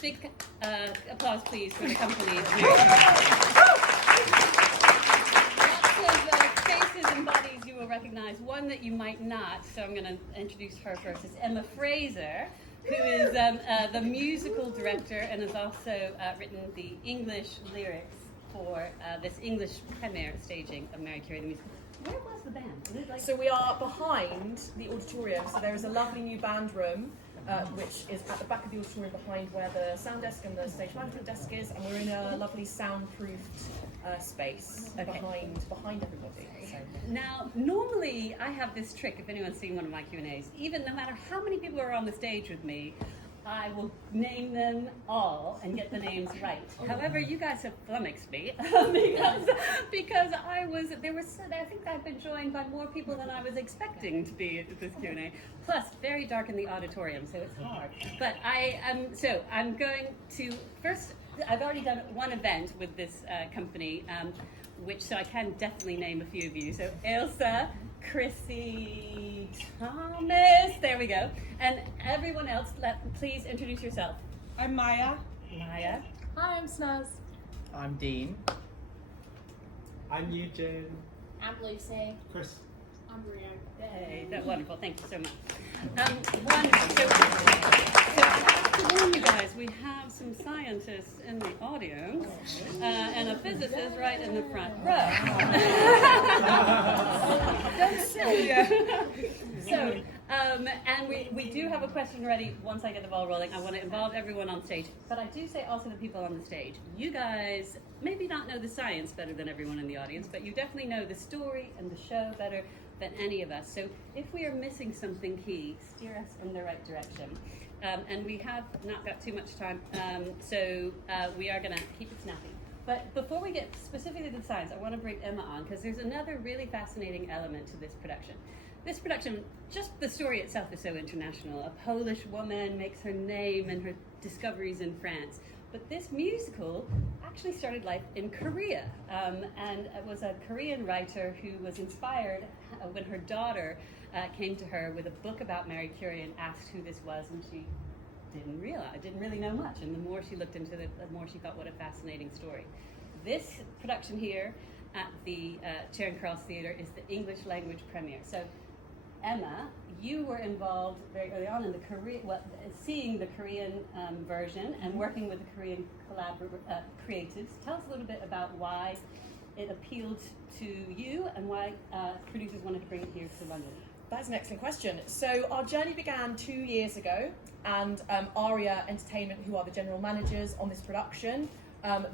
big applause, please, for the company. Lots of faces and bodies you will recognize. One that you might not, so I'm going to introduce her first, is Emma Fraser, who is the musical director and has also written the English lyrics for this English premiere staging of Marie Curie the musical. Where was the band? So we are behind the auditorium. So there is a lovely new band room, which is at the back of the auditorium behind where the sound desk and the stage management desk is, and we're in a lovely soundproofed space behind everybody. So. Now, normally I have this trick, if anyone's seen one of my Q&As, even no matter how many people are on the stage with me, I will name them all and get the names right. However, you guys have flummoxed me because I think I've been joined by more people than I was expecting to be at this Q&A. Plus, very dark in the auditorium, so it's hard. But I'm going to first. I've already done one event with this company, so I can definitely name a few of you. So Ailsa, Chrissie, Thomas, there we go. And everyone else, please introduce yourself. I'm Maya. Maya. Hi, I'm Snaas. I'm Dean. I'm Yujin. I'm Lucy. Chris. I'm Rio. Hey, that's wonderful. Thank you so much. Wonderful. So to warn you guys, we have some scientists in the audience and a physicist right in the front row. Don't say. So, and we do have a question ready once I get the ball rolling. I want to involve everyone on stage. But I do say also the people on the stage, you guys maybe not know the science better than everyone in the audience, but you definitely know the story and the show better than any of us. So if we are missing something key, steer us in the right direction. And we have not got too much time, so we are going to keep it snappy. But before we get specifically to the science, I want to bring Emma on, because there's another really fascinating element to this production. This production, just the story itself is so international. A Polish woman makes her name and her discoveries in France. But this musical actually started life in Korea, and it was a Korean writer who was inspired when her daughter came to her with a book about Marie Curie and asked who this was, and she didn't really know much. And the more she looked into it, the more she thought, what a fascinating story. This production here at the Charing Cross Theatre is the English language premiere. So, Emma, you were involved very early on in the seeing the Korean version and working with the Korean creatives. Tell us a little bit about why it appealed to you and why producers wanted to bring it here to London. That's an excellent question. So our journey began 2 years ago, and Aria Entertainment, who are the general managers on this production,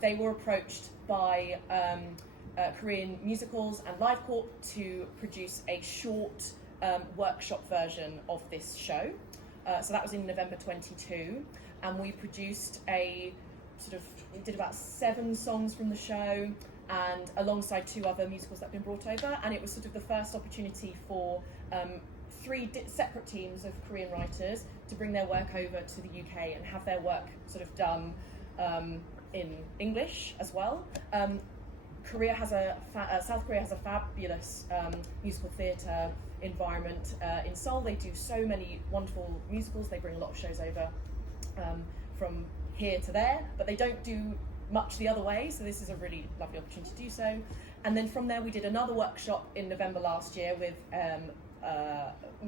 they were approached by Korean musicals and Live Corp to produce a short workshop version of this show. So that was in November 22, and we produced we did about 7 songs from the show, and alongside 2 other musicals that have been brought over, and it was sort of the first opportunity for 3 separate teams of Korean writers to bring their work over to the UK and have their work sort of done in English as well. South Korea has a fabulous musical theatre environment in Seoul. They do so many wonderful musicals. They bring a lot of shows over from here to there, but they don't do much the other way, so this is a really lovely opportunity to do so. And then from there we did another workshop in November last year with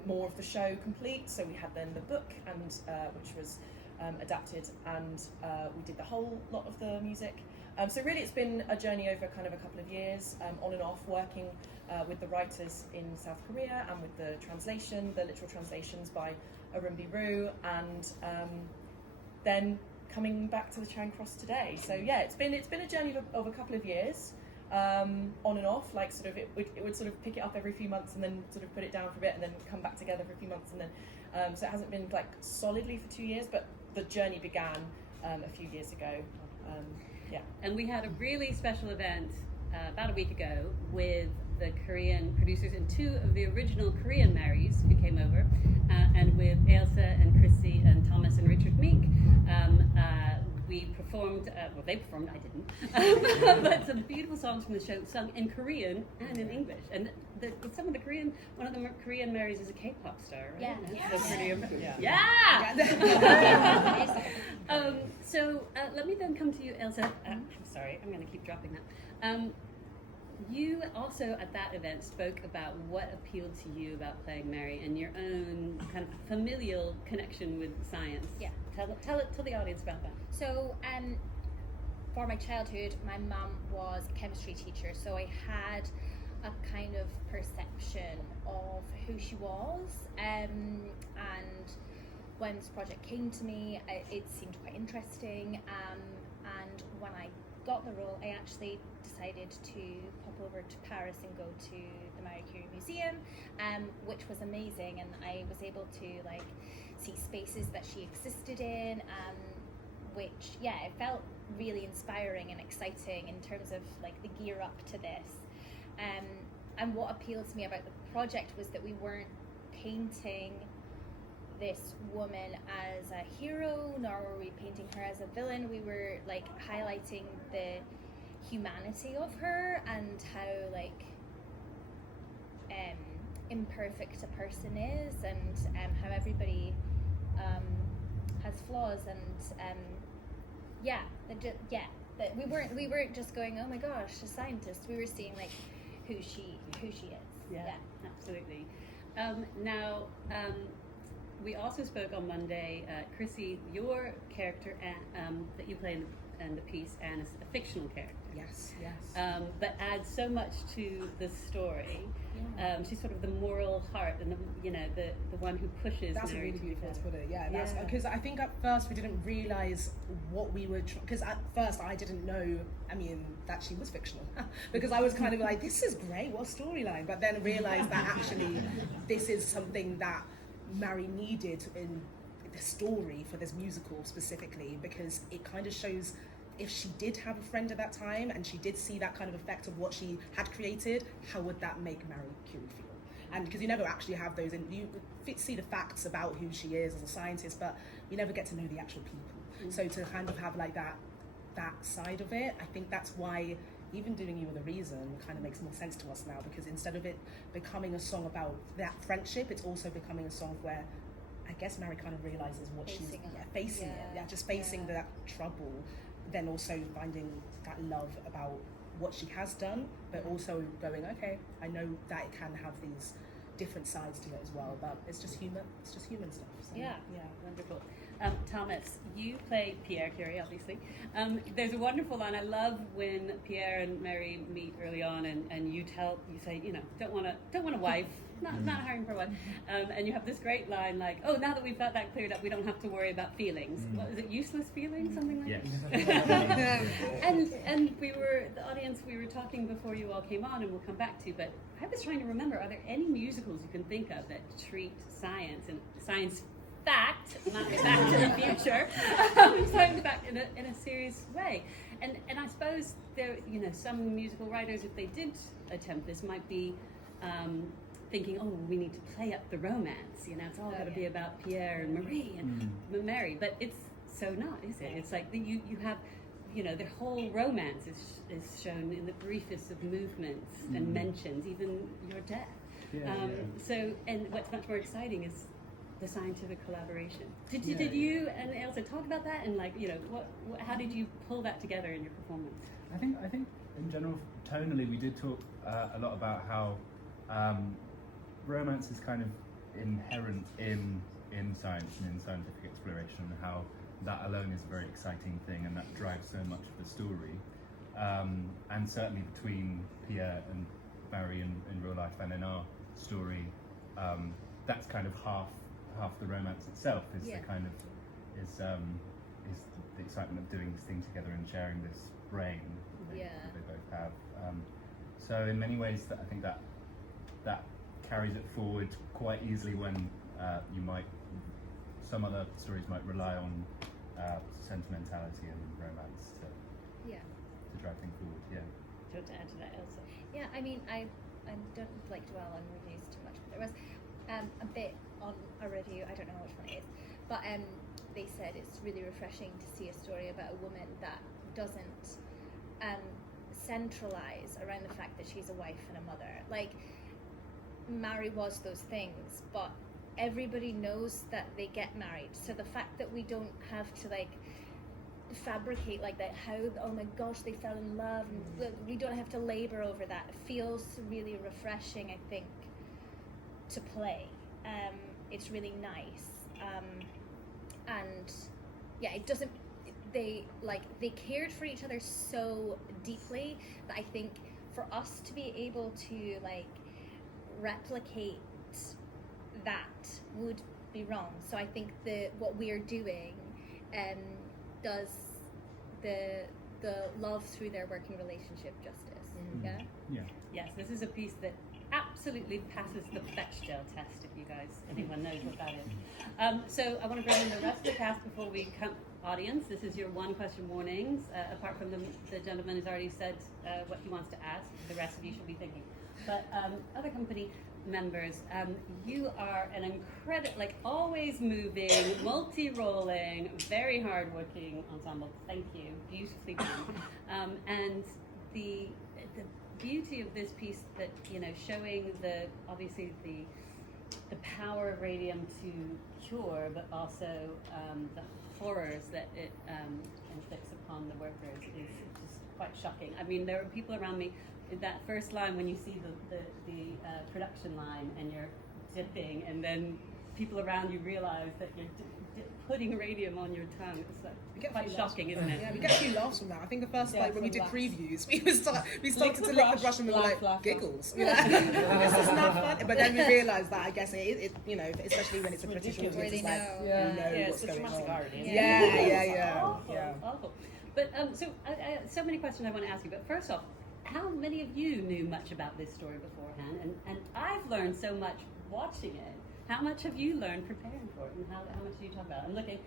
more of the show complete. So we had then the book, and which was adapted, and we did the whole lot of the music. So really it's been a journey over kind of a couple of years, on and off, working with the writers in South Korea and with the literal translations by Arumbi Roo, and then coming back to the Charing Cross today. So yeah, it's been a journey of a couple of years, on and off. Like sort of it would sort of pick it up every few months and then sort of put it down for a bit and then come back together for a few months, and then so it hasn't been like solidly for 2 years, but the journey began a few years ago. Yeah. And we had a really special event about a week ago with the Korean producers and 2 of the original Korean Marys who came over, and with Ailsa and Chrissie and Thomas and Richard Meek. we performed, well, they performed, I didn't, but some beautiful songs from the show sung in Korean and in English. And some of the Korean, one of the Korean Marys is a K-pop star, right? Yeah. So pretty, Yeah. so let me then come to you, Ailsa. I'm sorry, I'm going to keep dropping that. You also at that event spoke about what appealed to you about playing Mary and your own kind of familial connection with science. Yeah. Tell the audience about that. So, for my childhood, my mum was a chemistry teacher, so I had a kind of perception of who she was. And when this project came to me, it seemed quite interesting. And when I got the role, I actually decided to pop over to Paris and go to the Marie Curie Museum, which was amazing, and I was able to like see spaces that she existed in, which it felt really inspiring and exciting in terms of like the gear up to this. And what appealed to me about the project was that we weren't painting this woman as a hero, nor were we painting her as a villain. We were like highlighting the humanity of her and how like imperfect a person is, and how everybody has flaws, and that we weren't just going, oh my gosh, a scientist. We were seeing like who she is. Yeah. Absolutely. Now, we also spoke on Monday, Chrissie, your character that you play in the piece, Anne, is a fictional character. Yes. But adds so much to the story. Yeah. She's sort of the moral heart, and the one who pushes. That's Mary really to beautiful better. to put it. Yeah, that's because I think at first we didn't realize what we were. Because at first I didn't know. I mean, that she was fictional because I was kind of like, this is great, what storyline? But then realized that actually this is something that Mary needed in the story for this musical specifically, because it kind of shows if she did have a friend at that time and she did see that kind of effect of what she had created, how would that make Mary Curie feel? And because you never actually have those, and you see the facts about who she is as a scientist, but you never get to know the actual people. So to kind of have like that side of it, I think that's why even doing You Are the Reason kind of makes more sense to us now, because instead of it becoming a song about that friendship, it's also becoming a song where I guess Mary kind of realizes what she's facing it, just facing that trouble, then also finding that love about what she has done, but also going, okay, I know that it can have these different sides to it as well, but it's just human stuff. So, Yeah, wonderful. Thomas, you play Pierre Curie, obviously. There's a wonderful line. I love when Pierre and Mary meet early on, and you say, don't want a wife, not hiring for a wife, and you have this great line like, oh, now that we've got that cleared up, we don't have to worry about feelings. What is it, useless feelings, something like that? And the audience, we were talking before you all came on, and we'll come back to, but I was trying to remember, are there any musicals you can think of that treat science and science fact, not fact in the future, science fact in a serious way? And I suppose there, some musical writers, if they did attempt this, might be thinking, oh, we need to play up the romance. It's all got to be about Pierre and Marie and Mary, but it's so not, is it? It's like you have, their whole romance is shown in the briefest of movements and mentions, even your death. So, and what's much more exciting is the scientific collaboration. Did you and Ailsa talk about that, and how did you pull that together in your performance? I think in general, tonally, we did talk a lot about how romance is kind of inherent in science and in scientific exploration, and how that alone is a very exciting thing, and that drives so much of the story. And certainly between Pierre and Mary in real life and in our story, that's kind of half the romance itself is the kind of is the excitement of doing this thing together and sharing this brain that they both have. So in many ways, I think that carries it forward quite easily when some other stories might rely on sentimentality and romance to drive things forward. Yeah. Do you want to add to that, Ailsa? Yeah, I mean, I don't like dwell on reviews too much, but there was a bit on a review, I don't know which one it is, but they said it's really refreshing to see a story about a woman that doesn't centralize around the fact that she's a wife and a mother. Like, Mary was those things, but everybody knows that they get married. So the fact that we don't have to like fabricate like that, how, oh my gosh, they fell in love, and we don't have to labor over that. It feels really refreshing, I think, to play. It's really nice, and yeah, it doesn't. They cared for each other so deeply that I think for us to be able to like replicate that would be wrong. So I think what we are doing does the love through their working relationship justice. Yeah. Yes, this is a piece that absolutely passes the Bechdel test, if you guys, anyone knows what that is. So I want to bring in the rest of the cast before we come. Audience, this is your one question warnings. Apart from the gentleman who's already said what he wants to ask, the rest of you should be thinking. But other company members, you are an incredible, like always moving, multi-rolling, very hard-working ensemble. Thank you, beautifully done. And the beauty of this piece, that showing obviously the power of radium to cure, but also the horrors that it inflicts upon the workers is just quite shocking. I mean, there are people around me. That first line, when you see the production line and you're dipping, and then people around you realize that you're putting radium on your tongue. It's quite shocking, isn't it? Yeah, we get a few laughs from that. I think the first when we did previews, we started to lick the brush and we were like giggles. You know? This is not fun. But then we realised that I guess it especially when it's a British audience, it's like you know what's going on. Yeah. Awful. But so many questions I want to ask you. But first off, how many of you knew much about this story beforehand? And I've learned so much watching it. How much have you learned preparing for it, and how much do you talk about it? I'm looking.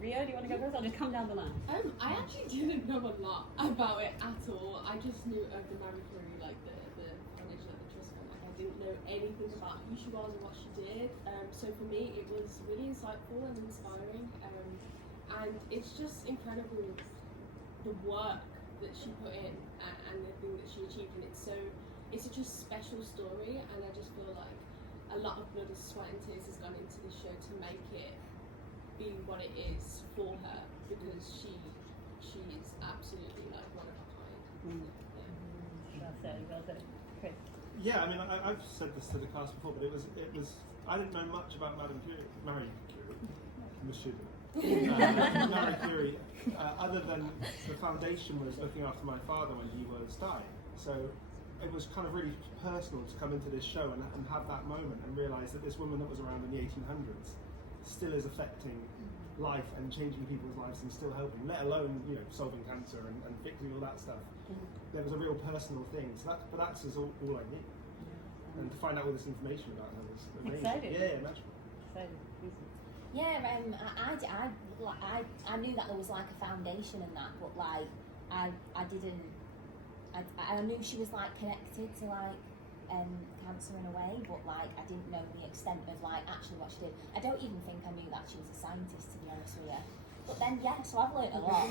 Rio, do you want to go first? I'll just come down the line. I actually didn't know a lot about it at all. I just knew of the Marie Curie, like the foundation of the trust fund. Like, I didn't know anything about who she was and what she did. So for me, it was really insightful and inspiring. And it's just incredible the work that she put in and the thing that she achieved. And it's such a special story, and I just feel like a lot of blood, sweat and tears has gone into this show to make it be what it is for her, because she is absolutely like one of a kind. Well said. Chris. Yeah, I mean, I've said this to the cast before, but it was. I didn't know much about Marie Curie, Monsieur Marie Curie, other than the foundation was looking after my father when he was dying. So it was kind of really personal to come into this show and have that moment and realise that this woman that was around in the 1800s still is affecting life and changing people's lives and still helping, let alone solving cancer and fixing all that stuff. There was a real personal thing. So that's all I need. And to find out all this information about her was amazing. Excited. Yeah, magical. Excited. Yeah, I knew that there was like a foundation in that, but like I knew she was like connected to like cancer in a way, but like I didn't know the extent of like actually what she did. I don't even think I knew that she was a scientist, to be honest with you. But then so I've learned a lot.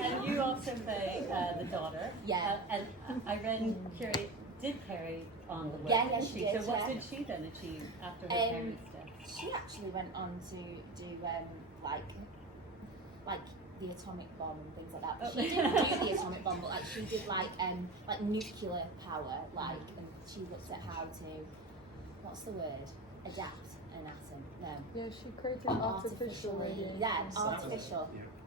and you also play the daughter. Yeah. And Irene Curie did carry on the work. Yeah, she did. So what did she then achieve after her parents' death? She actually went on to do like the atomic bomb and things like that. But she didn't do the atomic bomb, but like she did like nuclear power, like, and she looked at how to, what's the word, adapt an atom. No. Yeah, she created artificial radiation. Yeah,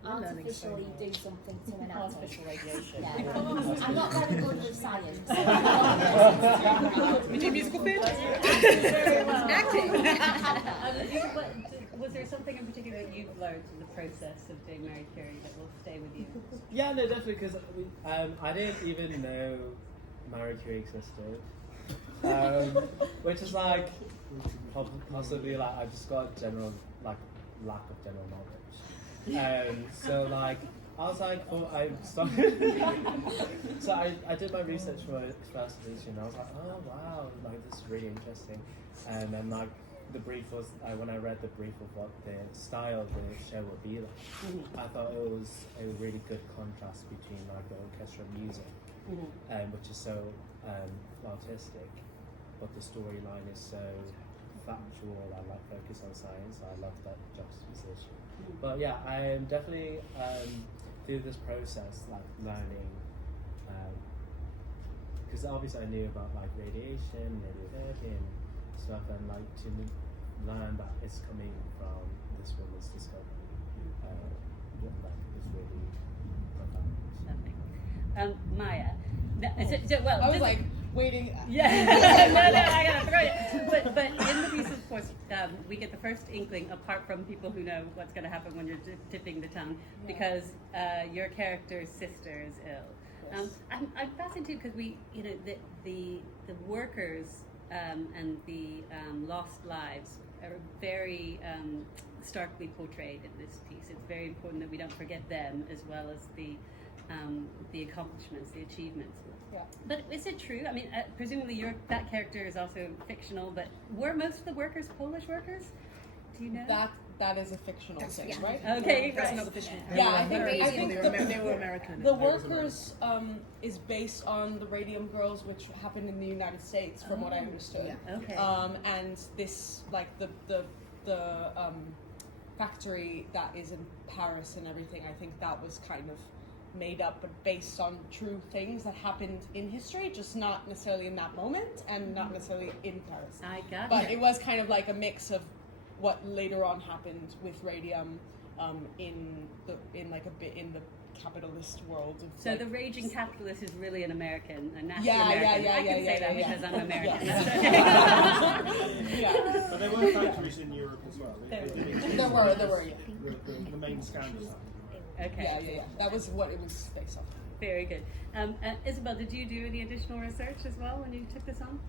artificially do something to an atom. Artificial radiation. Yeah. I'm not very good with science. We do musical theatre. Acting. Was there something in particular that you've learned in the process of being Marie Curie that will stay with you? Yeah, no, definitely, because I didn't even know Marie Curie existed, which is like possibly like I've just got general like lack of general knowledge. So like I was like, I did my research for my first edition. I was like, oh wow, like this is really interesting, and then like the brief was when I read the brief of what the style of the show would be like, I thought it was a really good contrast between like the orchestral music, which is so artistic, but the storyline is so factual and like focus on science. I love that juxtaposition. But yeah, I am definitely through this process like learning, because obviously I knew about like radiation, radiotherapy and stuff, and like to learn that it's coming from this woman's discovery, like it's really profound. Maya. I was like waiting. Yeah. no, I gotta throw it. But in the piece, of course, we get the first inkling, apart from people who know what's going to happen when you're dipping the tongue, because your character's sister is ill. I'm fascinated because the workers and the lost lives are very starkly portrayed in this piece. It's very important that we don't forget them as well as the accomplishments, the achievements. Yeah. But is it true? I mean, presumably that character is also fictional, but were most of the workers Polish workers? Do you know? That is a fictional thing, right? Okay, That's right. another fictional. Yeah, I think they were American. The workers is based on the Radium girls, which happened in the United States, from what I understood. Yeah. Okay. And this, like the factory that is in Paris and everything, I think that was kind of made up, but based on true things that happened in history, just not necessarily in that moment and not necessarily in Paris. I got But it was kind of like a mix of what later on happened with radium in the capitalist world. Of So like, the raging capitalist is really an American, a nasty Yeah, American. yeah, I can say that yeah. because I'm American. Yeah. But there were factories in Europe as well. There were. Yeah. The main scandals. Okay. Yeah. That was what it was based on. Very good. Isabel, did you do any additional research as well when you took this on?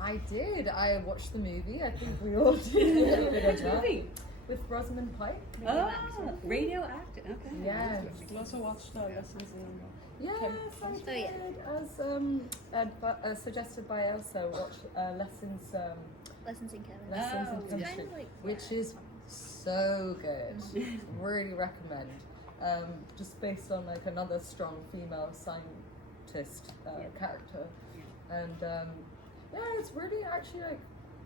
I did. I watched the movie. I think we all did. Which movie? With Rosamund Pike. Radioactive. Okay. Yes. You also watched lessons in. Yes, I did. As suggested by Ailsa, watch lessons Lessons in chemistry. lessons in It's chemistry, kind of like, which is so good. Really recommend. Just based on like another strong female scientist character, and it's really actually like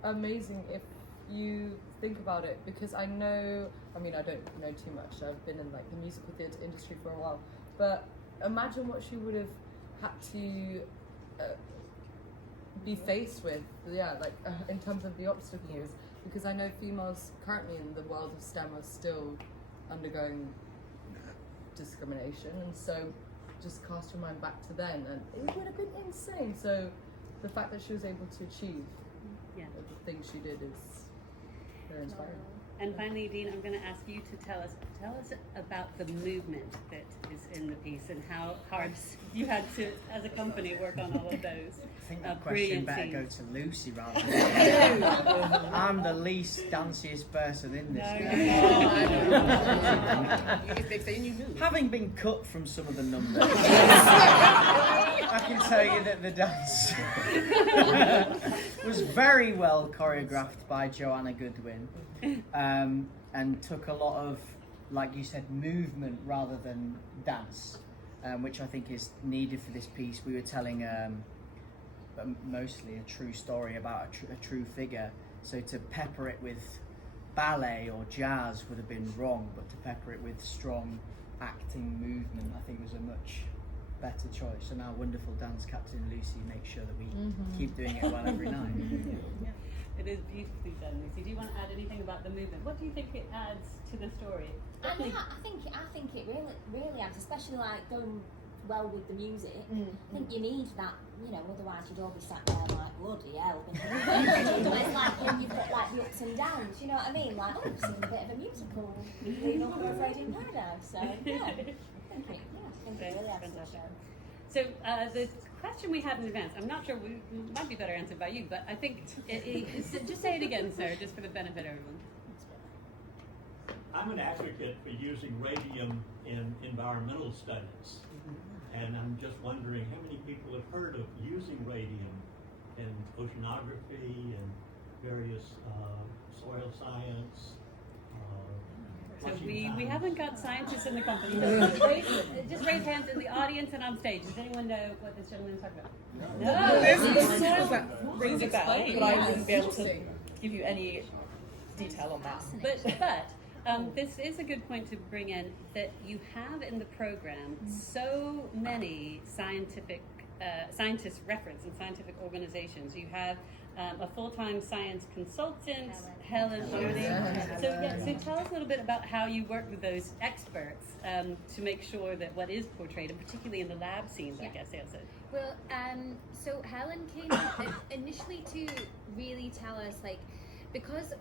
amazing if you think about it, because I don't know too much. I've been in like the musical theatre industry for a while, but imagine what she would have had to be faced with, in terms of the obstacles, because I know females currently in the world of STEM are still undergoing discrimination, and so just cast your mind back to then, and it would have been insane. So the fact that she was able to achieve the things she did is very inspiring. And finally, Dean, I'm going to ask you to tell us about the movement that is in the piece and how hard you had to, as a company, work on all of those. I think that question better go to Lucy rather than me. I'm the least danciest person in this. Having been cut from some of the numbers, I can tell you that the dance was very well choreographed by Joanna Goodwin, and took a lot of, like you said, movement rather than dance, which I think is needed for this piece. We were telling mostly a true story about a true figure, so to pepper it with ballet or jazz would have been wrong, but to pepper it with strong acting movement I think was a much better choice, and our wonderful dance captain Lucy makes sure that we keep doing it well every night. It is beautifully done, Lucy. Do you want to add anything about the movement? What do you think it adds to the story? I think it really adds, especially like going well with the music. I think you need that, otherwise you'd all be sat there like, bloody hell. It's like when you put like the ups and downs, you know what I mean? Like, oh, it's a bit of a musical, leading up to Radium Paradise. So yeah, I think it really adds to the show. So the question we had in advance, I'm not sure, might be better answered by you, but I think, just say it again, sir, just for the benefit of everyone. I'm an advocate for using radium in environmental studies. And I'm just wondering how many people have heard of using radium in oceanography and various soil science. So watching we times. haven't got scientists in the company. Just raise hands in the audience and on stage. Does anyone know what this gentleman is talking about? No. The soil that rings a bell, Explain. but I wouldn't be able to give you any detail on that. But this is a good point to bring in, that you have in the program so many scientific scientists reference and scientific organizations. You have a full-time science consultant, Helen. So tell us a little bit about how you work with those experts to make sure that what is portrayed, and particularly in the lab scenes, I guess, Ailsa. Well, so Helen came initially to really tell us, like, because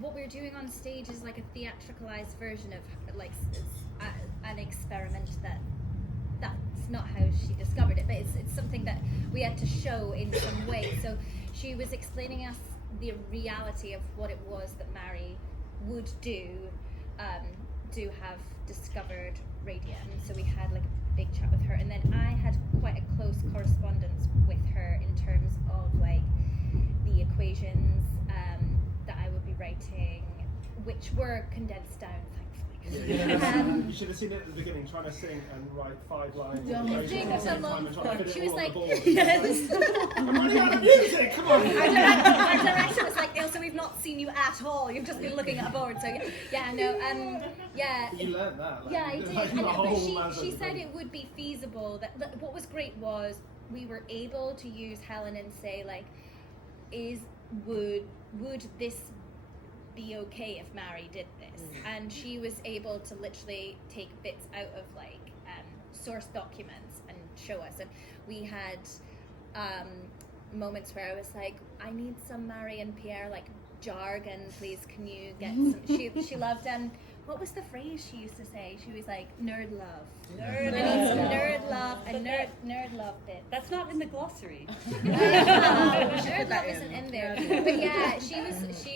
what we're doing on stage is like a theatricalized version of like an experiment that's not how she discovered it, but it's something that we had to show in some way. So she was explaining us the reality of what it was that Mary would do to have discovered radium. So we had like a big chat with her, and then I had quite a close correspondence with her in terms of like the equations that I would be writing, which were condensed down, thankfully. You should have seen it at the beginning, trying to sing and write 5 lines. She was like, I'm running out of music, come on! Our director was like, Ailsa, we've not seen you at all. You've just been looking at a board. So yeah. You learned that. Yeah, I did. Like, And she said it would be feasible. That what was great was we were able to use Helen and say like, would this be okay if Mary did this? And she was able to literally take bits out of like source documents and show us. And we had moments where I was like, I need some Mary and Pierre like jargon, please. Can you get some? She loved what was the phrase she used to say? She was like, nerd love. I need some nerd love, a nerd love bit. That's not in the glossary. Nerd love isn't in there. But yeah, she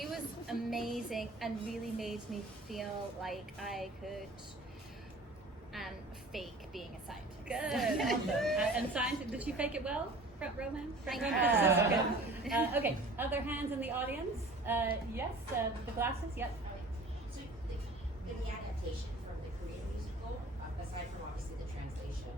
was amazing and really made me feel like I could fake being a scientist. Good. And science, did she fake it well? Front row, ma'am? Thank you. Good. Okay, other hands in the audience? Yes, the glasses, yep. So, in the adaptation from the Korean musical, aside from obviously the translation,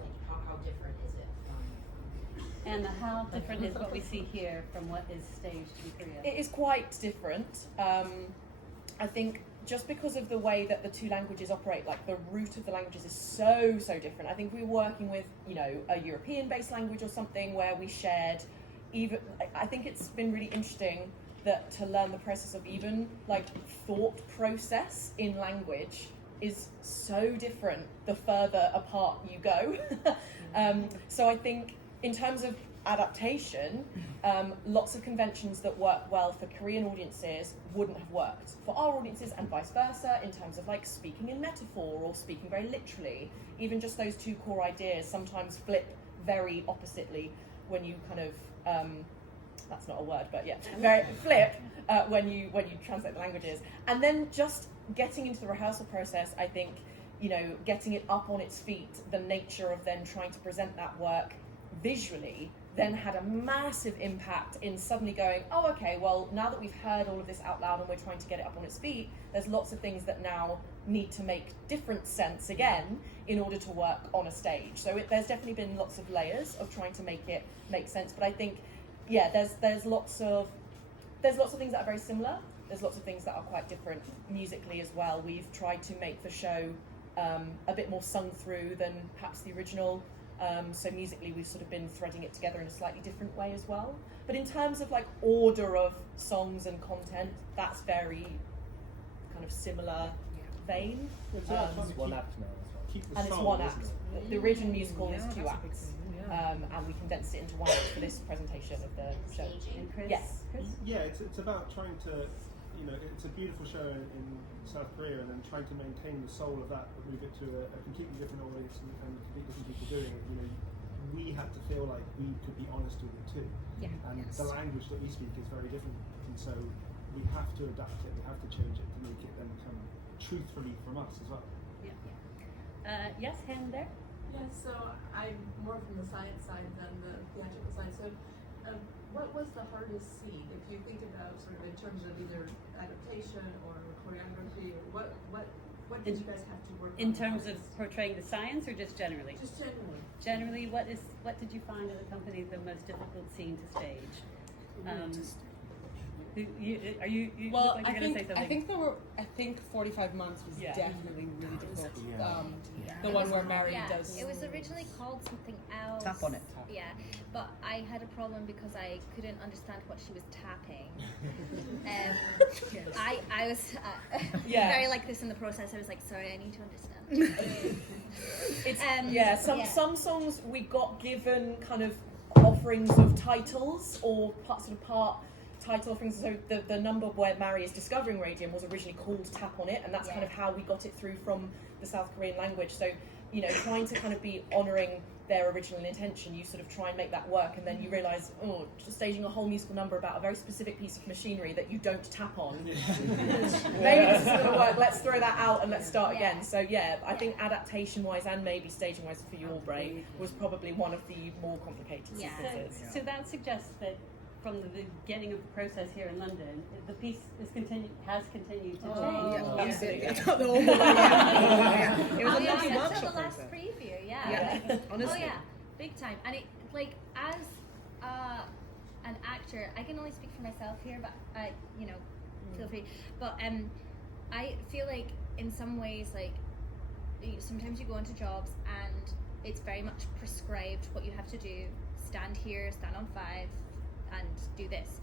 like how different is it from? And how different is what we see here from what is staged in Korea? It is quite different. I think just because of the way that the two languages operate, like the root of the languages is so different. I think we were working with, a European-based language or something where we shared even, I think it's been really interesting that to learn the process of even like thought process in language is so different the further apart you go. So I think in terms of adaptation, lots of conventions that work well for Korean audiences wouldn't have worked for our audiences, and vice versa, in terms of like speaking in metaphor or speaking very literally. Even just those two core ideas sometimes flip very oppositely when you kind of that's not a word, but yeah, very flip when you translate the languages. And then just getting into the rehearsal process, I think, getting it up on its feet, the nature of then trying to present that work visually then had a massive impact in suddenly going, oh, okay, well, now that we've heard all of this out loud and we're trying to get it up on its feet, there's lots of things that now need to make different sense again in order to work on a stage. So there's definitely been lots of layers of trying to make it make sense. But I think, yeah, there's lots of things that are very similar. There's lots of things that are quite different musically as well. We've tried to make the show a bit more sung through than perhaps the original. So musically we've sort of been threading it together in a slightly different way as well. But in terms of like order of songs and content, that's very kind of similar vein. It's one act now as well. And it's one act. The original musical is 2 acts. And we condensed it into 1 act for this presentation of the show. And Chris? Yes. Chris? Yeah, it's about trying to, it's a beautiful show in South Korea, and then trying to maintain the soul of that, but move it to a completely different audience and completely different people doing it. We had to feel like we could be honest with it too. Yeah. And the language that we speak is very different, and so we have to adapt it, we have to change it to make it then come truthfully from us as well. Yeah. Yes, hand there? Yes, so I'm more from the science side than the theatrical side. So what was the hardest scene? If you think about sort of in terms of either adaptation or choreography, or what did you guys have to work on? In terms of portraying the science, or just generally? Just generally. Generally, what did you find as a company the most difficult scene to stage? Well, look like you're gonna say something. I think 45 months was definitely really difficult. The It one was- where Mary yeah, does. It was originally called something else. Tap on it. Yeah, but I had a problem because I couldn't understand what she was tapping. I was very like this in the process. I was like, sorry, I need to understand. Some songs we got given kind of offerings of titles or part title offerings. So the number where Mary is discovering radium was originally called Tap on It, and that's kind of how we got it through from the South Korean language. So, you know, trying to kind of be honouring their original intention, you sort of try and make that work, and then you realise, just staging a whole musical number about a very specific piece of machinery that you don't tap on. Maybe this is going to work, let's throw that out and let's start again. So I think adaptation-wise and maybe staging-wise for your brain was probably one of the more complicated sequences. So that suggests that from the beginning of the process here in London, the piece has continued to change. It was a lovely workshop Until the last process. preview, Honestly. Oh yeah, big time. And it, like, as an actor, I can only speak for myself here, but feel free. But I feel like in some ways, like, sometimes you go into jobs and it's very much prescribed what you have to do. Stand here, stand on 5, and do this.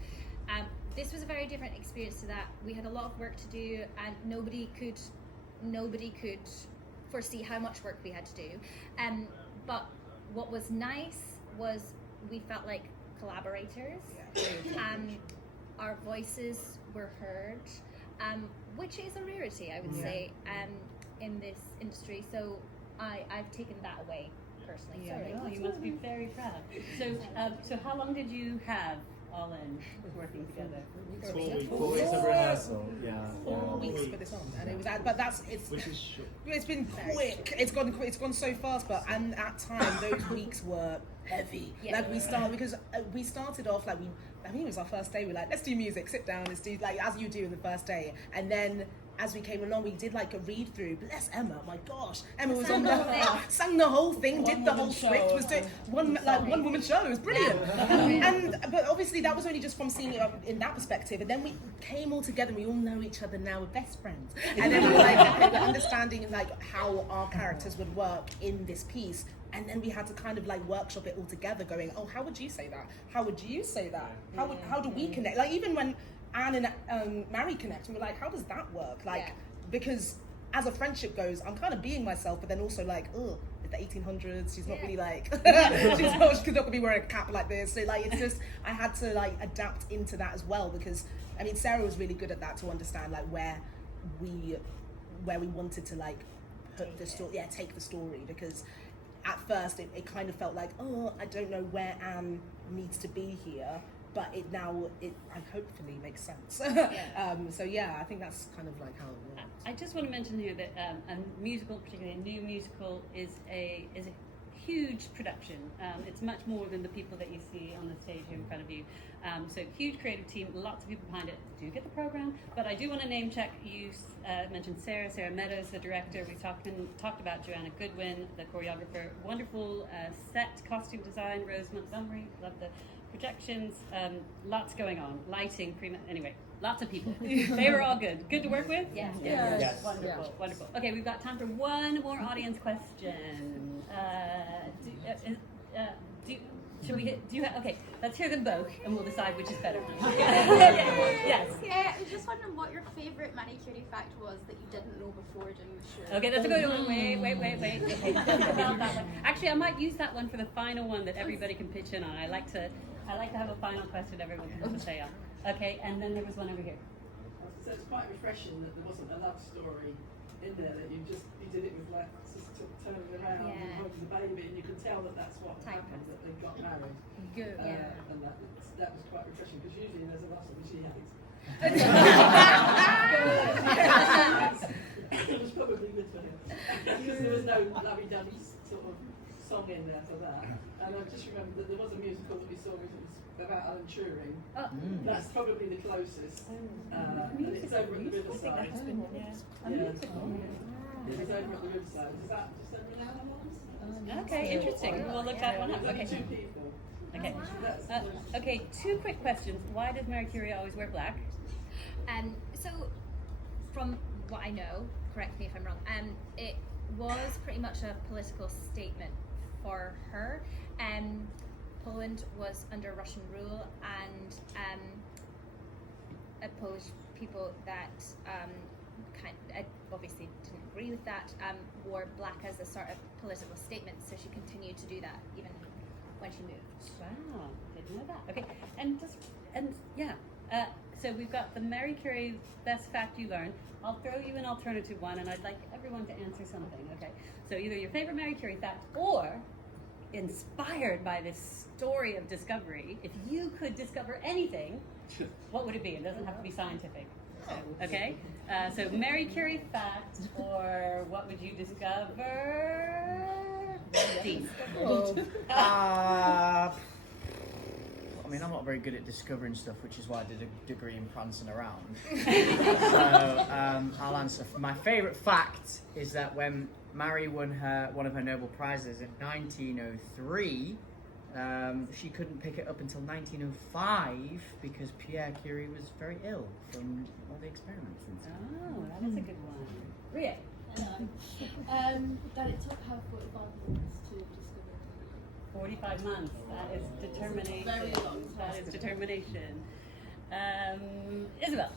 This was a very different experience to that. We had a lot of work to do, and nobody could foresee how much work we had to do. But what was nice was we felt like collaborators. Our voices were heard, which is a rarity, I would say, in this industry. So I've taken that away personally. You must be very proud. So how long did you have all in working together? 4 weeks of rehearsal. 4 weeks for this on, and it was it's been quick. It's gone so fast, but and at times those weeks were heavy. Like we started off like I think it was our first day. We were like, let's do music, sit down, let's do like as you do in the first day, and then as we came along, we did like a read through. Bless Emma, my gosh, Emma was on sang the whole thing, did the whole script, was doing one woman show. It was brilliant. But obviously that was only just from seeing it in that perspective. And then we came all together. We all know each other now. We're best friends. And then we were like understanding like how our characters would work in this piece. And then we had to kind of like workshop it all together, going, how would you say that? How would you say that? How do we connect? Like even when Anne and Mary connect, we were like, how does that work? Because as a friendship goes, I'm kind of being myself, but then also like, it's the 1800s, she's not really like, she's not gonna be wearing a cap like this. So like, it's just, I had to like adapt into that as well, because I mean, Sarah was really good at that, to understand like where we wanted to like put the story, take the story, because at first it kind of felt like, I don't know where Anne needs to be here, but it hopefully makes sense. So I think that's kind of like how it works. I just want to mention here that a musical, particularly a new musical, is a huge production. It's much more than the people that you see on the stage here in front of you. So huge creative team, lots of people behind it. Do get the program, but I do want to name check. You mentioned Sarah Meadows, the director. We talked about Joanna Goodwin, the choreographer. Wonderful set, costume design. Rose Montgomery, love the projections. Lots going on. Lighting, anyway, lots of people. They were all good. Good to work with? Yes. Wonderful. Okay, we've got time for one more audience question. Okay, let's hear them both and we'll decide which is better. Yes. I was just wondering what your favourite Marie Curie fact was that you didn't know before doing the show. Okay, that's a good one. Wait. Okay, that one. Actually, I might use that one for the final one that everybody can pitch in on. I like to have a final question everyone can have to say on. Okay, and then there was one over here. So it's quite refreshing that there wasn't a love story in there, that you did it with like just turning around and holding the baby, and you could tell that that's what happened, that they got married. Good. And that was quite refreshing, because usually there's a lot of she hates. It was probably good for him, because there was no lovey-dovey sort of song in there for that. And I just remember that there was a musical that we saw, which was about Alan Turing. Oh. That's probably the closest. It's over at the Riverside. It's over at the Riverside. Is that just over an hour? Okay, interesting. We'll look that one up. Okay. Two people. Okay. Okay. 2 quick questions. Why does Marie Curie always wear black? So, from what I know, correct me if I'm wrong, it was pretty much a political statement for her. Poland was under Russian rule, and Polish people that obviously didn't agree with that wore black as a sort of political statement. So she continued to do that even when she moved. Wow, didn't know that. Okay, so we've got the Marie Curie best fact you learned. I'll throw you an alternative one, and I'd like everyone to answer something. Okay, so either your favorite Marie Curie fact or inspired by this story of discovery. If you could discover anything, what would it be? It doesn't have to be scientific. So, okay, so Marie Curie fact, or what would you discover? Dean. I mean, I'm not very good at discovering stuff, which is why I did a degree in prancing around. So I'll answer. My favourite fact is that when Marie won one of her Nobel Prizes in 1903, she couldn't pick it up until 1905 because Pierre Curie was very ill from all the experiments and stuff. Oh, that is a good one. Ria. That it took her 45 minutes to discover. 45 months. That is determination. Very long. That is determination. Isabel.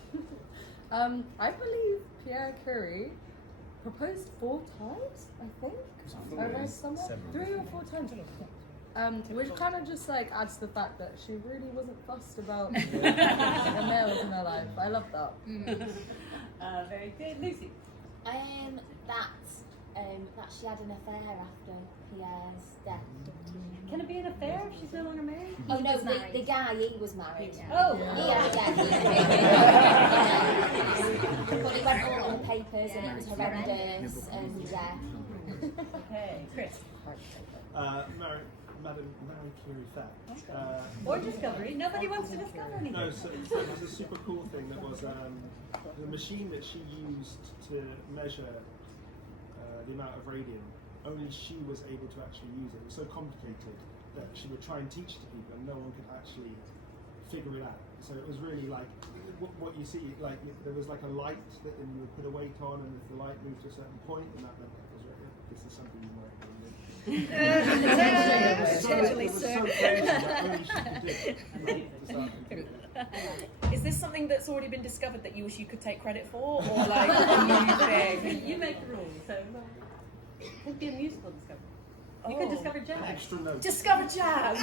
I believe Pierre Curie proposed 4 times, I think. I read somewhere. 3 or 4 times. Which kind of just like adds to the fact that she really wasn't fussed about the males in her life. I love that. Very good. Lucy. That she had an affair after Pierre's death. Can it be an affair if she's no longer married? Oh no, the guy, he was married. Oh, He had but it went all in the papers and it was horrendous and Okay, Chris. Madame Marie Curie fact. Or discovery. Nobody wants to discover anything. No, so it was a super cool thing that was the machine that she used to measure the amount of radium. Only she was able to actually use it. It was so complicated that she would try and teach it to people and no one could actually figure it out. So it was really like what you see, like there was like a light that then you would put a weight on, and if the light moved to a certain point, then that meant it was right. This is something you might remember. Potentially, it was so crazy that only she could do it. Is this something that's already been discovered that you wish you could take credit for, or like a new thing? You make the rules, so it could be a musical discovery. You could discover jazz. Extra notes. Discover jazz.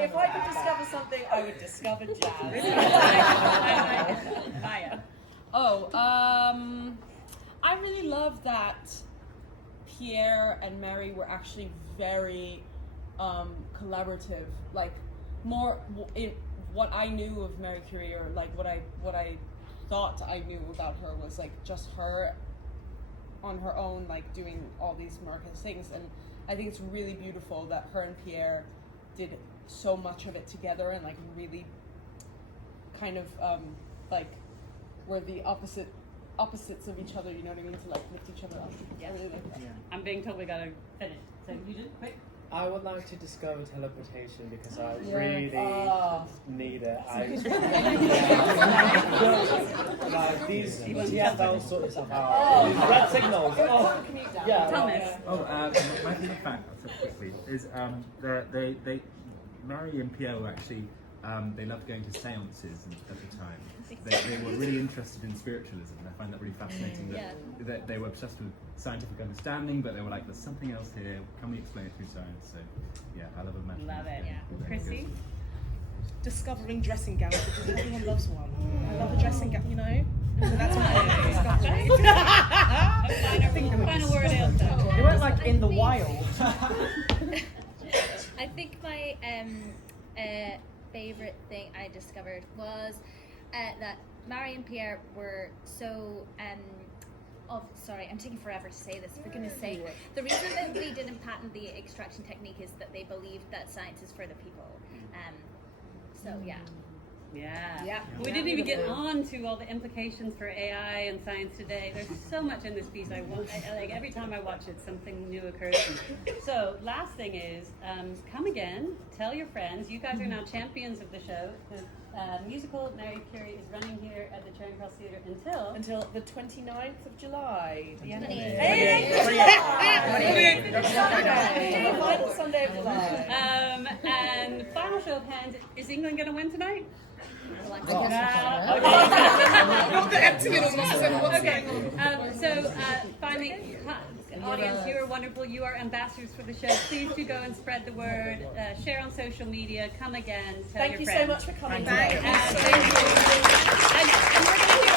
If I could discover something, I would discover jazz. Maya. I really love that Pierre and Mary were actually very collaborative. Like more in what I knew of Marie Curie, or like what I thought I knew about her was like just her on her own, like doing all these miraculous things. And I think it's really beautiful that her and Pierre did so much of it together and like really kind of like were the opposites of each other, you know what I mean, to like lift each other up. Yeah. I really like that. Yeah. I'm being told we gotta finish. So Yujin, quick. I would like to discover teleportation because I really need it. Like these TFL sort of stuff out. These red signals. Thomas. My favorite fact, I'll say quickly, is they Marie and Pierre were actually they loved going to seances at the time. They were really interested in spiritualism. I find that really fascinating. That they were obsessed with scientific understanding, but they were like, "There's something else here. Can we explain it through science?" So, yeah, I love imagining. Love it. Yeah. Chrissie. Discovering dressing gowns because everyone loves one. I love a dressing gown, you know. So that's my discovery. Final word, Ailsa. They weren't like in the wild. I think my favorite thing I discovered was that Marie and Pierre were so sorry, I'm taking forever to say this, for goodness sake. The reason that we didn't patent the extraction technique is that they believed that science is for the people. So yeah. Yeah. We didn't even get on to all the implications for AI and science today. There's so much in this piece. I like every time I watch it, something new occurs. So last thing is, come again. Tell your friends. You guys are now champions of the show. The musical Mary Curie is running here at the Charing Cross Theatre until the 29th of July. The end of Final Sunday of July. And final show of hands. Is England going to win tonight? So finally, audience, you are wonderful. You are ambassadors for the show. Please do go and spread the word. Share on social media. Come again. Tell Thank your you friends. so much for coming. Thank you. And we're going to do a